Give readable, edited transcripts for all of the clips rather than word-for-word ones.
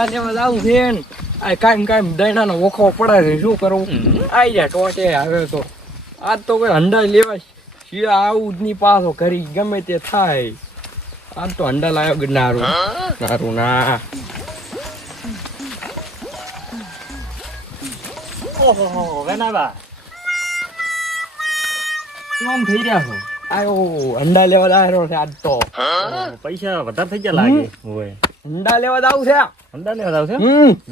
અંડા લેવા જાવું છે ને આ કાયમ દૈણાનો ઓખો પડે છે શું કરવું આઈ જાય ટોટે હવે તો આજ તો કોઈ અંડા લેવા શિયા આવું જ નહીં પાછો કરી ગમે તે થાય આજ તો અંડા લાવ્યો નારું ના ઓહો વેનાબા કેમ થઈ રહ્યા છો? આયો અંડા લેવા આવ્યો છે આજ તો પૈસા વધારે થઈ ગયા લાગે હોય. અંડા લેવા જાવું છે અંડા લેવા જાવ છે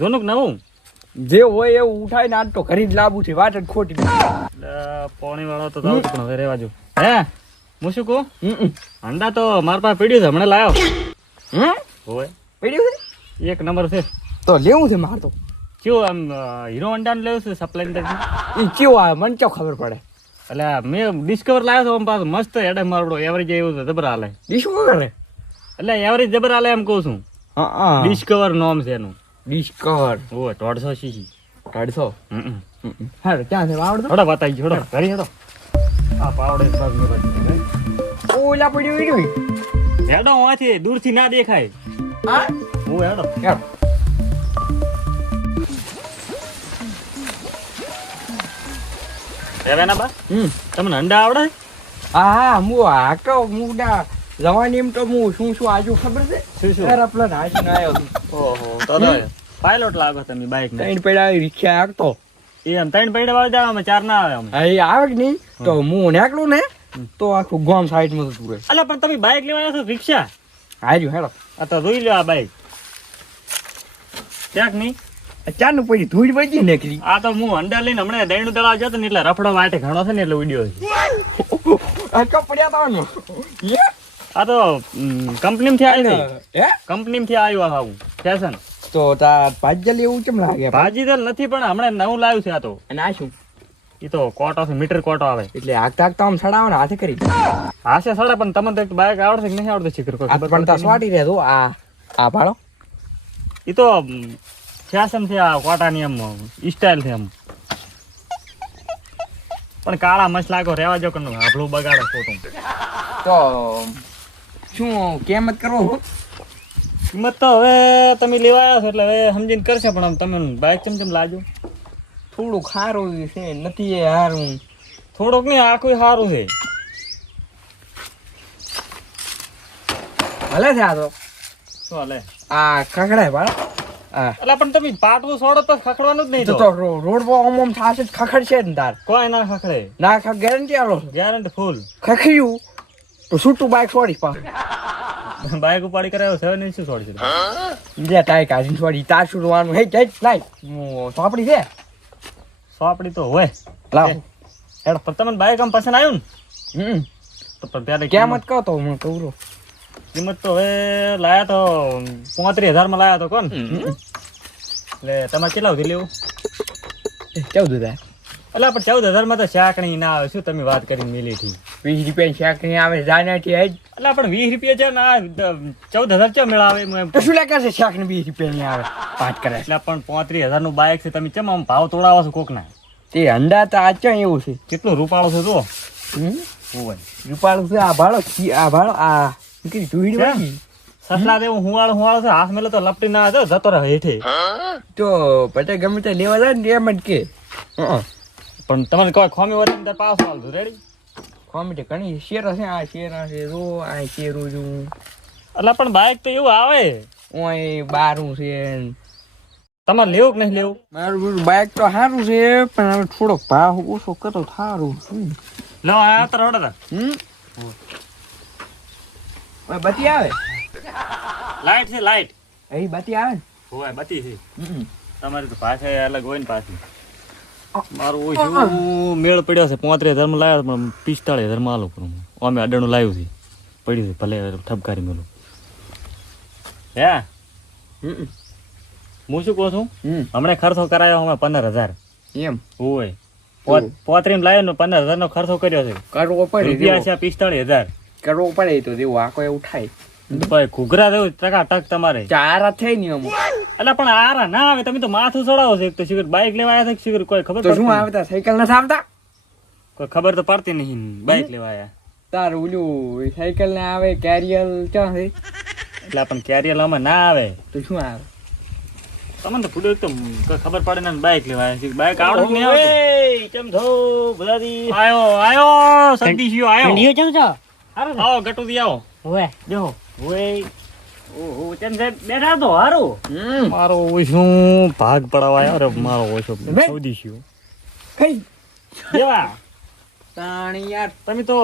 જોનું કે નવું જે હોય એવું ઉઠાય ને આજ તો ઘરી જ લાવવું છે વાત જ ખોટી પાણી વાળો તો જાવ પણ હવે રેવા જો હે હું શું કહું અંડા તો મારા પાસે પડ્યું છે હમણાં લાવ્યો હોય પડ્યું છે એક નંબર છે તો લેવું છે માર તો કેવું આમ હીરો અંડા ને લેવું છે સપ્લાય એ કેવું આવે મને ક્યાં ખબર પડે એટલે મેં ડિસ્કવર લાવ્યો હતો આમ પાછો મસ્ત એડે મારડો એવરેજ એવું છે જબર હાલે ડીશ કરે એટલે એવરેજ જબર હાલે એમ કહું છું હા ડિસ્કવર નોમ છે એનું ડિસ્કવર ઓય 150 સીસી 150 હા ક્યાં છે આવડતો થોડા બતાવી ગયો થોડા ઘરી હેડો આ પાવડે બસ મે ઓલા પડ્યું ઈડું હેડો વાથી દૂરથી ના દેખાય હા હું હેડો યાર એવેના બા તમને અંડા આવડે હા હું હાકો મુડા જવાની એમ તો હું શું આજુ ખબર છે શું એરોપ્લેન હાચીને આવ્યો છું ઓહો તો પાયલોટ લાગો તમે બાઈક ને ત્રણ પૈડા રિક્ષા હાકતો એમ ત્રણ પૈડા વાળી જાવ અમે ચાર ના આવે અમે અહીં આવે કે નહીં તો હું નીકળું ને તો આખું ગામ સાઈડમાં જતું રહે અલા પણ તમે બાઈક લેવા આવ્યા છો રિક્ષા હાર્યું હેડો આ તો જોઈ લો આ બાઈક ક્યાંક નહીં ચાનું પછી ધૂળ વધી નીકળી આ તો હું અંડા લઈને હમણાં દહીંનું તળાવ જતો ને એટલે રફડો વાટે ઘણો છે ને એટલે વિડીયો આ કપડ્યા તાનો આ તો કંપનીમાંથી આવી હે કંપનીમાંથી આવ્યું આવું ફેશન તો તાર ભાજ્ય એવું કેમ લાગે ભાજી તો નથી પણ હમણાં નવું લાવ્યું છે આ તો અને આ શું એ તો કોટો છે મીટર કોટો આવે એટલે હાકતા હાકતા આમ સડાવો ને હાથે કરી હાશે સડા પણ તમને તો બાઈક આવડશે કે નહીં આવડતું શીખર કોઈ ખબર પણ તા સ્વાટી રહે તો આ ભાડો એ તો ફેશન છે આ કોટાની એમ સ્ટાઇલ છે એમ પણ કાળા મસ્ત લાગો રેવા જો કે આપણું બગાડો ખોટું તો શું કેમત કરવો કિંમત તો હવે તમે લેવા આવ્યા છો એટલે હવે સમજીને કરશે પણ આમ તમે બાઈક કેમ લાજો થોડું ખારું છે નથી એ હારું થોડુંક નહીં આખું સારું છે ભલે છે આ તો શું હાલે આ ખખડાય ભાડો એટલે પણ તમે પાટવું છોડો તો ખખડવાનું જ નહીં તો રોડ પર ઓમ થાશે ખખડ છે ને તાર કોઈ ના ખખડે ના ગેરંટી આલો ગેરંટી ફૂલ ખખડ્યું તો છૂટું બાઈક છોડીશ પાછું બાઈક ઉપાડી કરાયો 7 ઇંચ છોડી છે એટલે ટાઈ કાઢીને છોડી તાર છૂટવાનું હે જઈ લાઈ સોપડી છે સોપડી તો હોય લાવ હેડ પણ તમને બાઈક આમ પસંદ આવ્યું ને તો પણ ત્યારે કેમત કહો તો હું કહું કિંમત તો હવે લાયા તો 35,000 માં લાયા તો કોણ એટલે તમારે કેટલા સુધી લેવું 14,000 એટલે પણ 14,000 માં તો શાકણી ના આવે શું તમે વાત કરીને મિલી હતી 20 રૂપિયા શાક નહીં આવે જાનાથી જ એટલે પણ 20 રૂપિયા છે ને 14,000 ચા મેળાવે તો શું લાગે છે શાક ને 20 રૂપિયા નહીં આવે પાટ કરે એટલે પણ 35,000 નું બાઈક છે તમે ચમ આમ ભાવ તોડાવો છો કોક ના તે અંડા તો આ ચા એવું છે કેટલું રૂપાળો છે તો રૂપાળું છે આ ભાડો આ સસલા દેવું હુવાળો છે હાથ મેલો તો લપટી ના જતો રહે હેઠે તો પટે ગમે તે લેવા જાય ને એમ જ કે પણ તમારે કોઈ ખોમી હોય પાસ આવતું રેડી કોમેડી ઘણી શેરા છે આ શેરા છે રો આ શેરું છું એટલે પણ બાઈક તો એવું આવે ઓય બારું છે તમારે લેવું કે નહીં લેવું મારું બાઈક તો સારું છે પણ હવે થોડો ભાવ ઓછો કરો સારું લો આ તો રડતા બતી આવે લાઈટ છે લાઈટ અહીં બતી આવે ને હોય બતી છે તમારી તો પાછળ અલગ હોય ને પાછી મારું શું મેળ પડ્યો છે 35,000 માં લાવ્યો પણ 45,000 માં આલો પણ અમે અડાણું લાવ્યું છે પડ્યું છે ભલે ઠપકારી મેલું હે હું શું કહું છું હમણાં ખર્ચો કરાયો અમે 15,000 એમ હોય પોતરીમ લાવ્યો ને 15,000 નો ખર્ચો કર્યો છે કરવો પડે રૂપિયા છે 45,000 કરવો પડે તો દેવું આખો એવું થાય ભાઈ ઘૂઘરા દેવું ટકા ટક તમારે ચાર થઈ ને અમુક એટલે પણ આરા ના આવે તમે તો માથું ચડાવો છો એક તો શિખર બાઈક લેવા આવ્યા છે શિખર કોઈ ખબર તો શું આવતા સાયકલ નથી આવતા કોઈ ખબર તો પડતી નહીં બાઈક લેવા આવ્યા તાર ઓલું સાયકલ ને આવે કેરિયર ક્યાં છે એટલે પણ કેરિયર અમે ના આવે તો શું આવે તમને તો ફૂડો એકદમ કઈ ખબર પડે ને બાઇક લેવાય છે બાઇક આવડે કે નહીં આવડતું? કેમ છો બધાથી આયો સંદીશિયો આયો ઠંડીઓ કેમ છો હારું ને આવો ગટુથી આવો ઓએ જો ઓએ ઓહો કેમ છે બેઠા તો હારું મારો ઓછું ભાગ પડાવાય અરે મારો ઓછો સંદીશિયો કઈ દેવા તાણી યાર તમે તો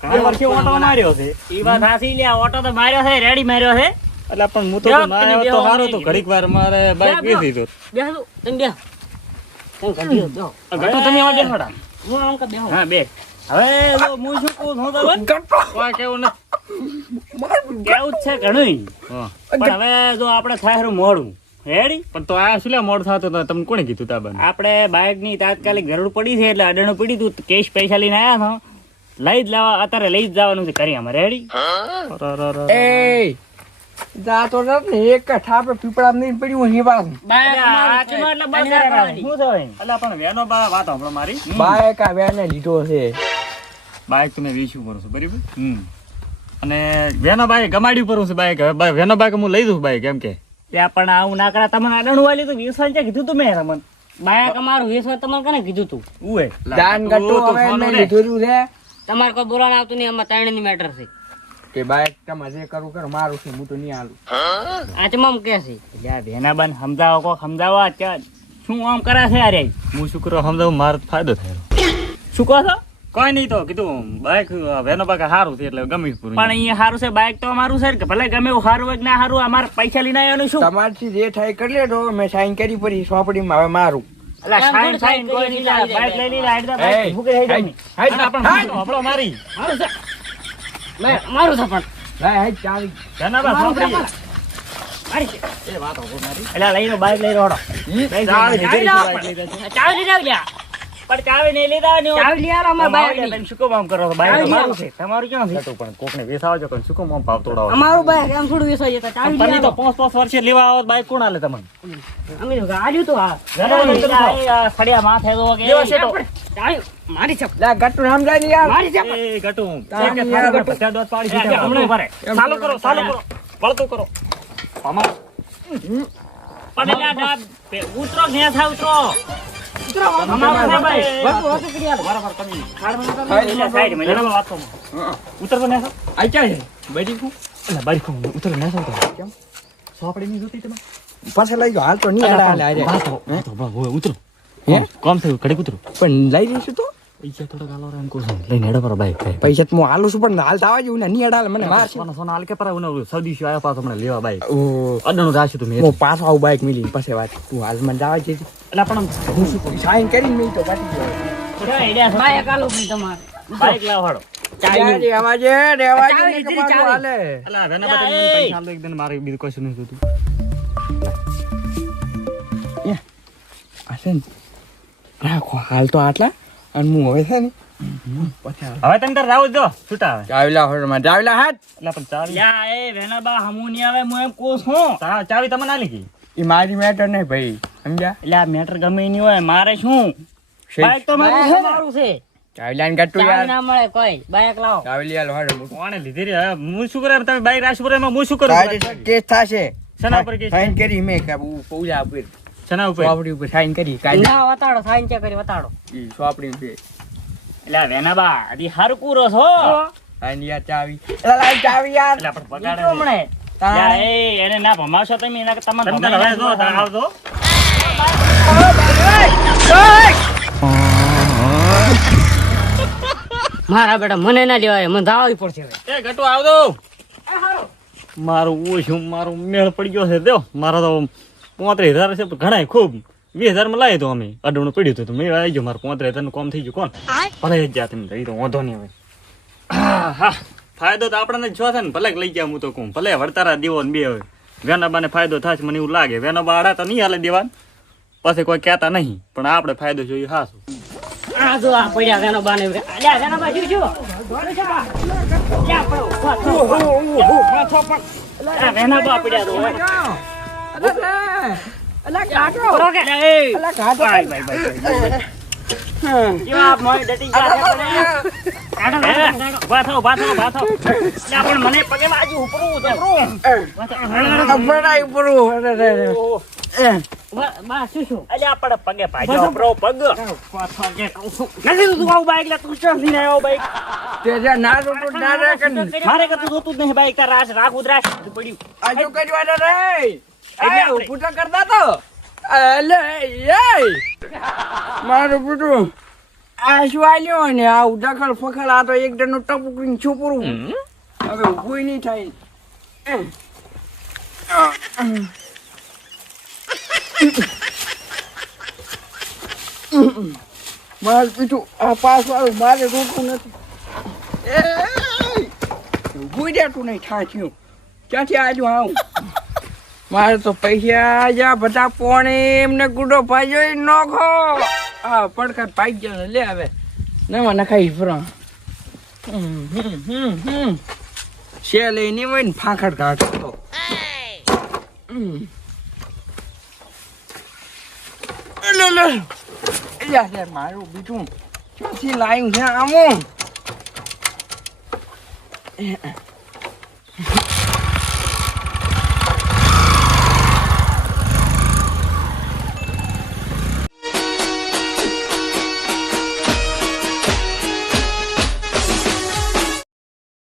ઘણા વર્ષે ઓટો માર્યો છે ઈ વાત હાસી લે ઓટો તો માર્યો છે રેડી માર્યો છે એટલે પણ હું તો ના આવ્યો તો સારું તો ઘડીક વાર મારે બાઇક વેચી દીધો બેસ તું તમે બેસ તમે કાઢી દો ગટુ તમે આવો બેસવાડા હું આમ કર બેહો હા બે હવે જો હું શું કહું છું તો કોઈ કેવું નથી કેવું જ છે ઘણું હા પણ હવે જો આપણે થાય હારું મોડું રેડી પણ તો આ શું લે મોડ થતો તો તમને કોણે કીધું તાબાને આપણે બાઇક ની તાત્કાલિક જરૂર પડી છે એટલે અડાણું પડ્યું તું કેશ પૈસા લઈને આયા છો લઈ જ લાવવા અત્યારે લઈ જ જવાનું છે કરી અમે રેડી એ જા તો રત ને એક ઠાપે પીપળા નહીં પડ્યું હી વાત એટલે પણ વેનો બા વાત સાંભળો મારી બાઈક આ વેને લીધો છે બાઇક તમે વેચ્યું કરું છું બરાબર અને વેનો બાઈક ગમાડ્યું પર છે બાઈક હવે વેનો બાઈક હું લઈ દઉં બાઈક એમ કે ત્યાં પણ આવું ના કરા તમને અડાણું વાલી તો વિશ્વાસ છે કીધું તું મેં રમન બાયક અમારું વિશ્વાસ તમને કને કીધું તું ઉએ દાન ગટ્ટુ હવે મેં લીધેલું છે તમારે કોઈ બોલાવાનું આવતું નહીં આમાં ત્રણની મેટર છે કે બાઈક તમે જે કરું કરો મારું છે હું તો નહીં આલું આ ચમમ કે છે યા ભેનાબાન સમજાવો કો સમજાવો શું આમ કરે છે અરે હું શું કરું સમજાવું મારો ફાયદો થાય શું કહો છો કોઈ નહીં તો કીધું બાઈક વેનો બાઈક સારું છે એટલે ગમી પૂરું પણ અહીંયા સારું છે બાઇક તો અમારું છે કે ભલે ગમે એવું સારું હોય કે ના સારું અમારે પૈસા લઈને આવ્યાનું શું તમારથી જે થાય કરી લેજો મેં સાઈન કરી પડી સોપડીમાં હવે મારું અલા સાઈન સાઈન કોઈ નહીં બાઇક લઈ લીધા હાઈડ દા બાઇક ભૂકે થઈ જાય આપણો મારી મારું છે પણ હાય ચાવી વેના બા સોપડી એલા લઈ લો બાઇક લઈ રોડો ચાવી લઈ લ્યા પણ ચાવી નહીં લીધા ને ચાવી લઈ આવો અમાર બાઇક તમે શું કામ આમ કરો છો બાઈક તમારું છે તમારું ક્યાં છે પણ કોકને વેસાવજો પણ શું કામ આમ ભાવ તોડાવો અમારું બાઇક એમ થોડું વેસાઈ જતા ચાવી તમે લઈ તો આવો 5 વર્ષે લેવા આવો બાઈક કોણ આલે તમને અમે તો આલ્યું તો આ સડિયા માથે તો કે ચાવી મારી છે લા ગટ્ટુ નામ જાય ને યાર મારી છે એ ગટુ તારી એક યાર થાળે ગટુ. 50 દોત પાડી એ, દીધા હમણાં ઉભા રહે. ચાલુ કરો વળતું કરો આમાં પણ એલા ઉતરો ને થા ઉતરો અમારું છે ભાઈ બધું હતું કરી આલો બરાબર તમે એટલે સાઈડ માં બરાબર વાત કરો ઉતરતો ને સર આ ક્યાં છે બડી કુ એટલે બાઈક કો ઉતર ને સર કેમ સોપડી ની જોતી તમે પાછા લઈ ગયો હાલ તો નહીં આડા હાલે વાતો ઉતરો હે? કોમ થયું ઘડીક ઉતરો પણ લઈ જઈશું તો પૈસા થોડા ગાલો એમ કહું છું લઈને હેડો પર બાઈક પૈસા તો હું હાલું છું પણ હાલ તો આવવા જેવું ને નહીં આડા મને માર છે સોના સોના હાલ કે પર ઉને સૌદીશી આયા પાછો મને લેવા બાઈક ઓ અડણું રાખ્યું તું મેં હું પાછો આવું બાઈક મિલી પછી વાત તું હાલ મને જવા છે એટલે પણ હું શું કરું સાઈન કરીને મેં તો પાટી ગયો બાઈક આલો પણ તમારે બાઈક લાવ હડો ચાલી અવાજે રેવા દે ને ચાવી, કમાડું હાલે અલા વેના બતા મને પૈસા આલ દો એકદમ મારે બીજું કશું નહીં જોતું આ છે ને રાખો હાલ તો આટલા અને હું હવે છે ને પછી હવે તમે તાર રાવ જો છૂટા આવે ચાવીલા હોડમાં ચાવીલા હાથ એટલે પણ ચાવી યા એ વેનાબા હમુ ની આવે હું એમ કહું છું ચાવી તમને આલી ગઈ એ મારી મેટર નહીં ભાઈ સમજ્યા એટલે આ મેટર ગમે ઈ નહીં હોય મારે શું બાઈક તો મારું છે મારું છે ચાવીલા ને ગટ્ટુ ચાવી યાર ના મળે કોઈ બાઈક લાવો ચાવીલી હાલ હોડ કોણે લીધી રે હવે હું શું કરે તમે બાઈક રાશ પર એમાં હું શું કરું કેસ થશે શેના ઉપર કેસ? સાઈન કરી મેં કે પૂજા ઉપર શેના ઉપર સોપડી ઉપર સાઈન કરી કાઢી ના વતાડો સાઈન ચેક કરી વતાડો ઈ સોપડી ઉપર એટલે આ વેનાબા આદી હરકુરો છો સાઈન યાર ચાવી એલા લાઈ ચાવી યાર એટલે પણ ઈ પગાડે તો હમણે યા એ એને ના ભમાશો તમે એના તમારે તમે તાર હવે જો તાર આવજો મારા બેટા મને ના લેવાય મને ધાવી પડશે હવે એ ગટુ આવજો મારું ઓછું મારું મેળ પડી ગયો છે દેવ મારા તો 35,000 છે પણ ઘણા ખૂબ 20,000 માં લાવ્યો તો અમે અડણું પડ્યું હતું તો મેળ આવી ગયો મારું 35,000 નું કામ થઈ ગયું કોણ ભલે જ જા તમે એ તો વાંધો નહીં હવે હા ફાયદો તો આપણને જ જો છે ને ભલે લઈ ગયા હું તો કહું ભલે વળતારા દેવો ને બે હવે વેનાબાને ફાયદો થશે મને એવું લાગે વેનાબા આડા તો નહીં હાલે દેવાન પછી કોઈ કહેતા નહીં પણ આપણે ફાયદો જોઈએ હાશું આ જો આ પડ્યા વેનાબા ને અલ્યા વેનાબા જો જો ક્યાં પડો આ વેનાબા પડ્યા તો અલા કાટો રોકે એ અલા કાટો બાય બાય બાય યા મોય ડટી જા કાટો બાથો યા પણ મને પગે લાગી ઉપરું બડાઈ પરું શું શું અલ્યા આપણે પગે ભાગ્યો પ્રો પગ પાછો કે કહું છું નથી તું આવું બાઈક લે તું શું લઈને આવ્યો બાઈક તે જા ના તો ના રાખે ને. મારે કતું જોતું જ નહીં બાઈક તાર રાખ ઉધરાશ પડ્યું આજો કરવાનો રે એટલે આપણે- પૂટા કરતા તો અલે એ મારું પૂટું આ શું આલ્યો ને આ ઉડાખલ ફખલ આ તો એક ડનું ટપકીને છોપરું હવે ઊભું નહીં થાય મારું પીઠું આ પાસ વાળું મારે રોકવું નથી ઊભું રહેતું નહીં ઠાઠ્યું ક્યાંથી આજુ આવું મારે તો પૈસા જા બધા પોણે એમને ગુડો ભાજો નોખો હા પડકાર પાઈ ગયો લે હવે નવા નખાઈ ફરા છે લઈને હોય ને ફાંખડ કાઢતો મારું બીજું ક્યાંથી લાવ્યું છે આમું